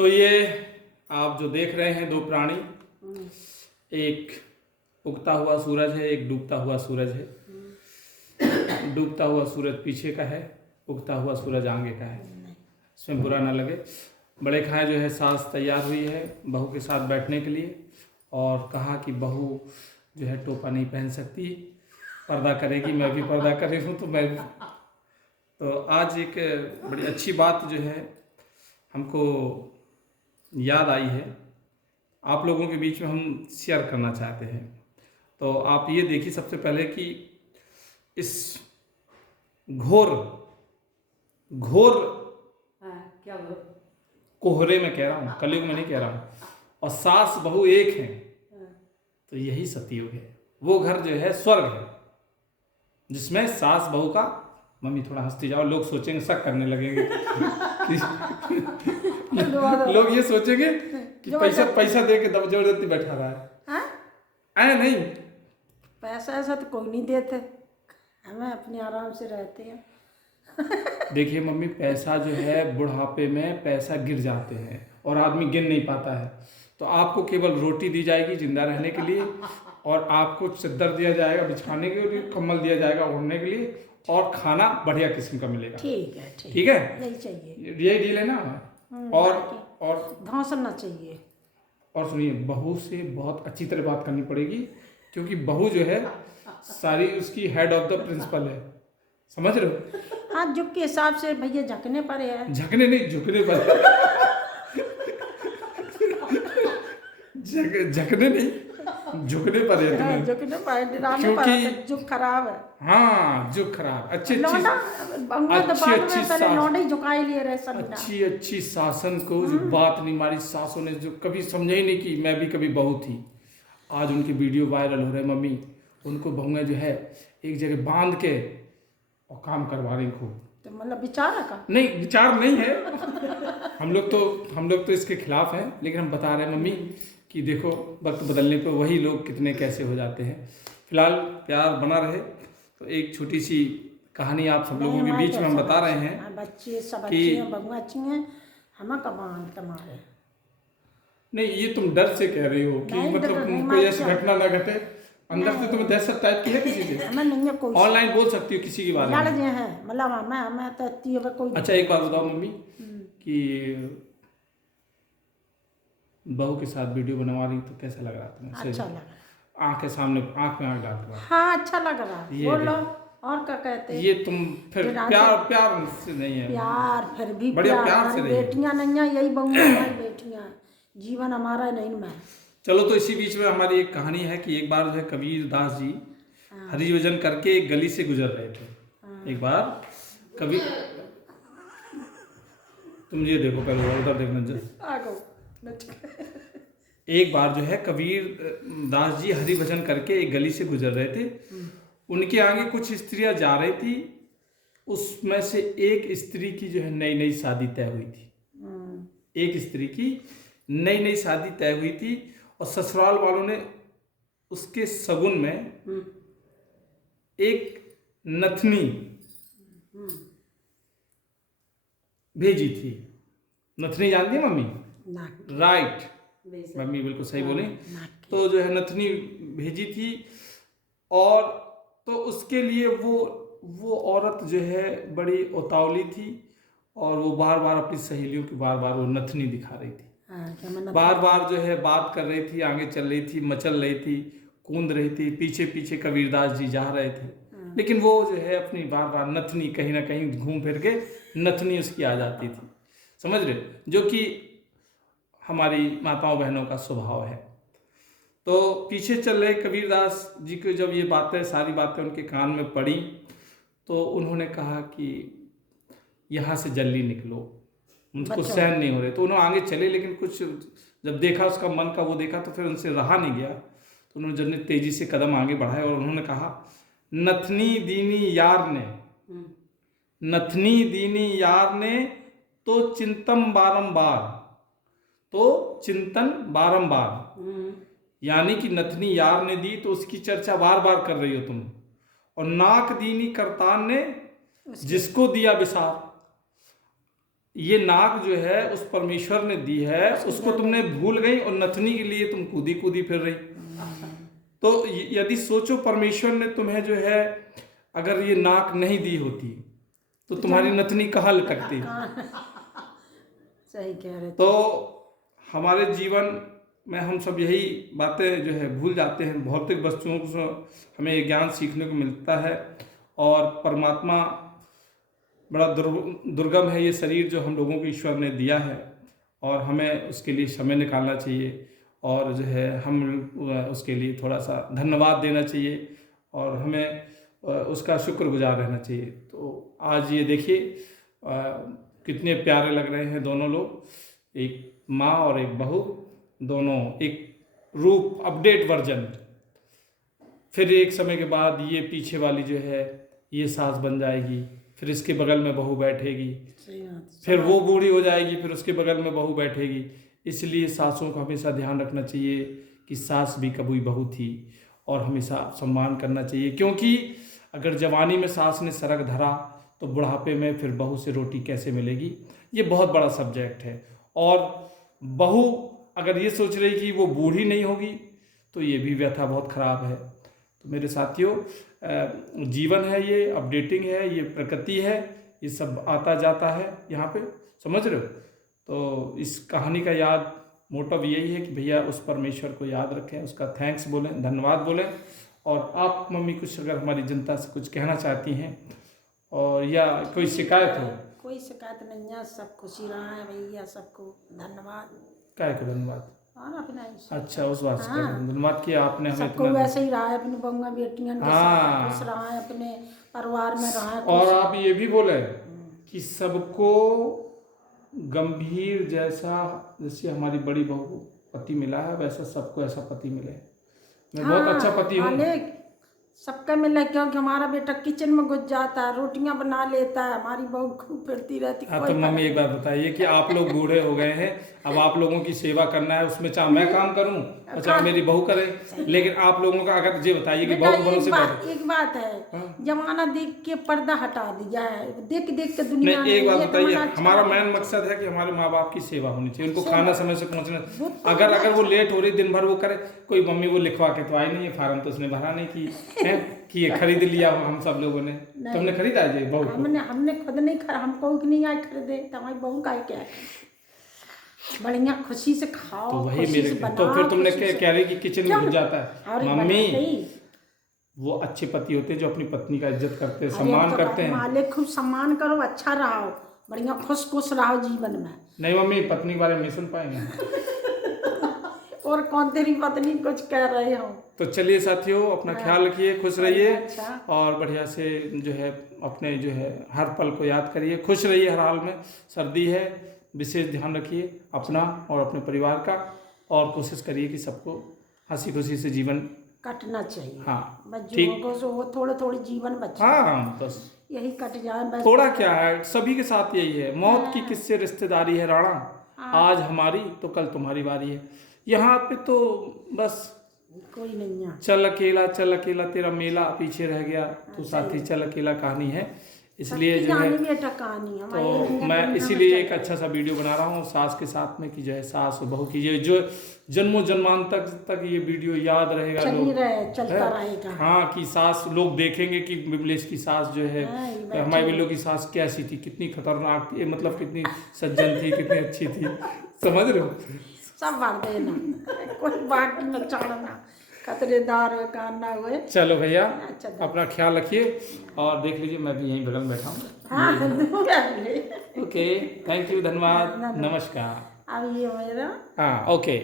तो ये आप जो देख रहे हैं दो प्राणी, एक उगता हुआ सूरज है, एक डूबता हुआ सूरज है। डूबता हुआ सूरज पीछे का है, उगता हुआ सूरज आगे का है। इसमें बुरा ना लगे। बड़े खाए जो है सास तैयार हुई है बहू के साथ बैठने के लिए, और कहा कि बहू जो है टोपा नहीं पहन सकती, पर्दा करेगी, मैं भी पर्दा कर रही हूँ तो मैं। तो आज एक बड़ी अच्छी बात जो है हमको याद आई है, आप लोगों के बीच में हम शेयर करना चाहते हैं। तो आप ये देखिए सबसे पहले कि इस घोर क्या बोल कोहरे में कह रहा हूँ, कलयुग में नहीं कह रहा हूँ, और सास बहू एक हैं, तो यही सतयुग है। वो घर जो है स्वर्ग है, जिसमें सास बहू का, मम्मी थोड़ा हंसती जाओ, लोग सोचेंगे, शक करने लगेंगे लोग ये सोचेंगे कि पैसा दे के जबरदस्ती बैठा रहा है। ऐ नहीं, पैसा ऐसा तो कोई नहीं देते, हमें अपने आराम से रहते हैं। देखिए मम्मी, पैसा जो है बुढ़ापे में पैसा गिर जाते हैं और आदमी गिन नहीं पाता है। तो आपको केवल रोटी दी जाएगी जिंदा रहने के लिए, और आपको चद्दर दिया जाएगा बिछाने के लिए, कम्बल दिया जाएगा ओढ़ने के लिए, और खाना बढ़िया किस्म का मिलेगा। ठीक है, ठीक है, नहीं चाहिए, यही डील है ना। और धौंसना चाहिए। और सुनिए, बहू से बहुत अच्छी तरह बात करनी पड़ेगी, क्योंकि बहू जो है सारी उसकी हेड ऑफ द प्रिंसिपल है, समझ रहे हो। हाँ, झुक के हिसाब से भैया झकने पड़े हैं। झकने नहीं, झुकने पर झकने नहीं, झुकने पर है तुम्हें। झुकने पर, क्योंकि झुक खराब है। हाँ, झुक खराब। अच्छी शासन को जो बात नहीं मारी सासों ने, जो कभी समझा ही नहीं कि मैं भी कभी बहू थी। आज उनके वीडियो वायरल हो रहे मम्मी, उनको बहुएं जो है एक जगह बांध के और काम करवा रही खूब। तो मतलब विचार का नहीं, विचार नहीं है। हम लोग तो इसके खिलाफ हैं, लेकिन हम बता रहे हैं मम्मी कि देखो वक्त बदलने पर वही लोग कितने कैसे हो जाते हैं। फिलहाल प्यार बना रहे। तो एक छोटी सी कहानी आप सब लोगों के बीच में हम बता रहे हैं। बच्चे सब अच्छे हैं, बहू अच्छी हैं, हम कबान तुम्हारे। नहीं, ये तुम डर से कह रही हो कि मतलब कोई ऐसी घटना ना घटे, अंदर से तुम्हें दहशत टाइप की है किसी से? ऑनलाइन बोल सकती हो किसी के बारे में, मतलब तो कोई। अच्छा, एक बात बताओ मम्मी कि बहू के साथ वीडियो बनवा रही तो कैसा लग रहा तुम्हें? अच्छा लगा, आँख के सामने, आँख में आँख डाल के। हाँ, अच्छा लग रहा है। बोलो और क्या कहते हैं? ये तुम फिर प्यार से नहीं है? प्यार फिर भी बढ़िया प्यार से नहीं। बेटियां नहीं है, यही बहू हमारी बेटियां, जीवन हमारा नहीं मैं। चलो, तो इसी बीच में हमारी एक कहानी है कि एक बार जो है कबीर दास जी हरिभजन करके एक गली से गुजर रहे थे। एक बार कबीर, तुम ये देखो पहले, उधर देखना। एक बार जो है कबीर दास जी हरिभजन करके एक गली से गुजर रहे थे। उनके आगे कुछ स्त्रियां जा रही थी, उसमें से एक स्त्री की जो है नई नई शादी तय हुई थी। एक स्त्री की नई नई शादी तय हुई थी, और ससुराल वालों ने उसके सगुन में एक नथनी भेजी थी। नथनी जानती है मम्मी? राइट, मम्मी बिल्कुल सही बोली। तो जो है नथनी भेजी थी, और तो उसके लिए वो औरत जो है बड़ी उतावली थी, और वो बार बार अपनी सहेलियों की बार बार वो नथनी दिखा रही थी। बार बार जो है बात कर रही थी, आगे चल रही थी, मचल रही थी, कूद रही थी, पीछे पीछे कबीरदास जी जा रहे थे। लेकिन वो जो है अपनी बार बार नथनी, कहीं ना कहीं घूम फिर के नथनी उसकी आ जाती थी, समझ रहे, जो कि हमारी माताओं बहनों का स्वभाव है। तो पीछे चल रहे कबीरदास जी को जब ये बातें, सारी बातें उनके कान में पड़ी, तो उन्होंने कहा कि यहाँ से जल्दी निकलो, उनको सहन नहीं हो रहे। तो उन्होंने आगे चले, लेकिन कुछ जब देखा उसका मन का वो देखा, तो फिर उनसे रहा नहीं गया। तो उन्होंने जब तेजी से कदम आगे बढ़ाए, और उन्होंने कहा, नथनी दीनी यार ने, नथनी दीनी यार ने तो चिंतन बारंबार, तो चिंतन बारंबार, यानी कि नथनी यार ने दी तो उसकी चर्चा बार बार कर रही हो तुम। और नाक दीनी करतान ने, जिसको दिया विसार, ये नाक जो है उस परमेश्वर ने दी है, उसको तुमने भूल गई और नथनी के लिए तुम कूदी कूदी फिर रही। तो यदि सोचो परमेश्वर ने तुम्हें जो है अगर ये नाक नहीं दी होती तो तुम्हारी नथनी कहाँ लटकती। सही कह रहे। तो हमारे जीवन में हम सब यही बातें जो है भूल जाते हैं। भौतिक वस्तुओं से हमें ये ज्ञान सीखने को मिलता है और परमात्मा बड़ा दुर्गम है ये शरीर जो हम लोगों को ईश्वर ने दिया है और हमें उसके लिए समय निकालना चाहिए और जो है हम उसके लिए थोड़ा सा धन्यवाद देना चाहिए और हमें उसका शुक्रगुजार रहना चाहिए। तो आज ये देखिए कितने प्यारे लग रहे हैं दोनों लोग, एक माँ और एक बहू, दोनों एक रूप अपडेट वर्जन। फिर एक समय के बाद ये पीछे वाली जो है ये सास बन जाएगी, फिर इसके बगल में बहू बैठेगी, फिर वो बूढ़ी हो जाएगी, फिर उसके बगल में बहू बैठेगी। इसलिए सासों का हमेशा ध्यान रखना चाहिए कि सास भी कभी बहू थी और हमेशा सम्मान करना चाहिए, क्योंकि अगर जवानी में सास ने सरक धरा तो बुढ़ापे में फिर बहू से रोटी कैसे मिलेगी। ये बहुत बड़ा सब्जेक्ट है। और बहू अगर ये सोच रही कि वो बूढ़ी नहीं होगी तो ये भी व्यथा बहुत खराब है। तो मेरे साथियों, जीवन है ये, अपडेटिंग है, ये प्रकृति है, ये सब आता जाता है यहाँ पे, समझ रहे हो। तो इस कहानी का याद मोटिव यही है कि भैया उस परमेश्वर को याद रखें, उसका थैंक्स बोलें, धन्यवाद बोलें। और आप मम्मी कुछ अगर हमारी जनता से कुछ कहना चाहती हैं और या कोई शिकायत हो। कोई शिकायत नहीं है, सब खुशी रहा है भैया, सबको धन्यवाद। क्या को धन्यवाद? हाँ अपना अच्छा, उस बात से धन्यवाद किया आपने हमें। सबको वैसे ही रहा है, अपनी बहुआ बेटियां के साथ खुश रहा है, अपने परिवार में रहा है। और आप ये भी बोले कि सबको गंभीर जैसे हमारी बड़ी बहू को पति मिला है वैसा सबको ऐसा पति मिले। मैं बहुत अच्छा पति हूँ, सबका मिला, क्योंकि हमारा बेटा किचन में घुस जाता है, रोटियां बना लेता है, हमारी बहू खूब फिरती रहती है। तो मम्मी एक बात बताइए कि आप लोग बूढ़े हो गए हैं, अब आप लोगों की सेवा करना है, उसमें चाहे मैं काम करूं और चाहे मेरी बहू करे, लेकिन आप लोगों का अगर ये बताइए कि बहू भरोसे एक बात है, जमाना देख के पर्दा हटा दिया है, देख देख के दुनिया। एक बात बताइए, हमारा मेन मकसद है कि हमारे माँ बाप की सेवा होनी चाहिए, उनको खाना समय से पहुँचना। अगर वो लेट हो रही दिन भर वो करे, कोई मम्मी वो लिखवा के तो आई नहीं है, फार्म तो उसने भरा नहीं कि ये खरीद लिया हम सब लोगों ने। तुमने खरीदा है बहू? हमने खुद नहीं खरीदा, हमको नहीं आए खरीदे, तुम्हारी बहू का क्या बढ़िया खुशी से खाओ। तो वही मेरे तो फिर तुमने कह रही कि किचन में घुस जाता है। मम्मी वो अच्छे पति होते हैं जो अपनी पत्नी का इज्जत करते हैं, सम्मान करते हैं। मालिक खूब सम्मान करो, अच्छा रहो, बढ़िया खुश खुश रहो जीवन में। नहीं मम्मी, पत्नी के बारे में सुन पाएंगे और कौन तेरी पत्नी कुछ कह रहे हो। तो चलिए साथियों, अपना ख्याल रखिए, खुश रहिए और बढ़िया से जो है अपने जो है हर पल को याद करिए, खुश रहिए हर हाल में। सर्दी है, विशेष ध्यान रखिए अपना और अपने परिवार का, और कोशिश करिए कि सबको हंसी खुशी से जीवन कटना चाहिए। हाँ ठीक, वो थोड़े थोड़े जीवन बचे। हाँ बस यही कट जाए बस। थोड़ा क्या है, सभी के साथ यही है, मौत की किससे रिश्तेदारी है राणा, आज हमारी तो कल तुम्हारी बारी है। यहाँ पे तो बस कोई नहीं है। चल अकेला तेरा मेला पीछे रह गया, तू साथी चल अकेला कहानी है। इसलिए जो है तो मैं इसीलिए एक अच्छा सा वीडियो बना रहा हूँ सास के साथ में, कि जो है सास और बहू की जो जन्मों जन्मांतर तक ये वीडियो याद रहेगा, चलता रहेगा। हाँ, कि सास लोग देखेंगे कि विमलेश की सास जो है, हमारे बिल्लो की सास कैसी थी, कितनी खतरनाक थी, मतलब कितनी सज्जन थी, कितनी अच्छी थी, समझ रहे हो। सब मार देना, कोई बात न छोड़ना, खतरेदार करना हुए। चलो भैया, अपना ख्याल रखिए और देख लीजिए मैं भी यहीं बगल में बैठा हूँ। ओके, थैंक यू, धन्यवाद, नमस्कार। अब ये मेरा हाँ ओके।